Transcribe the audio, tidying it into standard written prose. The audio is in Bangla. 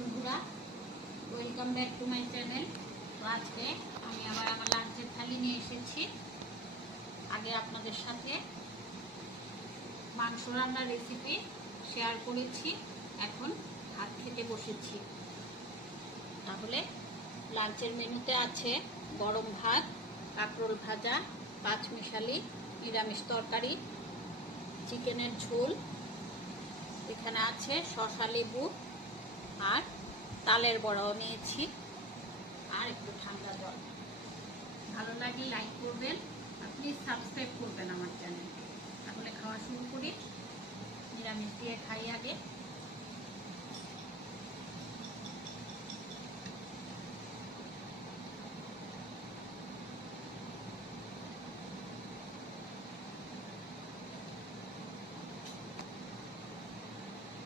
বন্ধুরা, welcome back to my channel. তো আজকে আমি আবার আমার লাঞ্চের থালি নিয়ে এসেছি। আগে আপনাদের সাথে মাংস রান্নার রেসিপি শেয়ার করেছি, এখন ভাত খেতে বসেছি। তাহলে লাঞ্চের মেনুতে আছে গরম ভাত, কাঁকরোল ভাজা, পাঁচমিশালি, নিরামিষ তরকারি, চিকেনের ঝোল, এখানে আছে শসা লেবু আর তালের বড়াও নিয়েছি, আর একটু ঠান্ডা জল। ভালো লাগলে লাইক করবেন আর প্লিজ সাবস্ক্রাইব করবেন আমার চ্যানেল। তাহলে খাওয়া শুরু করি। নিরামিষ দিয়ে খাই আগে।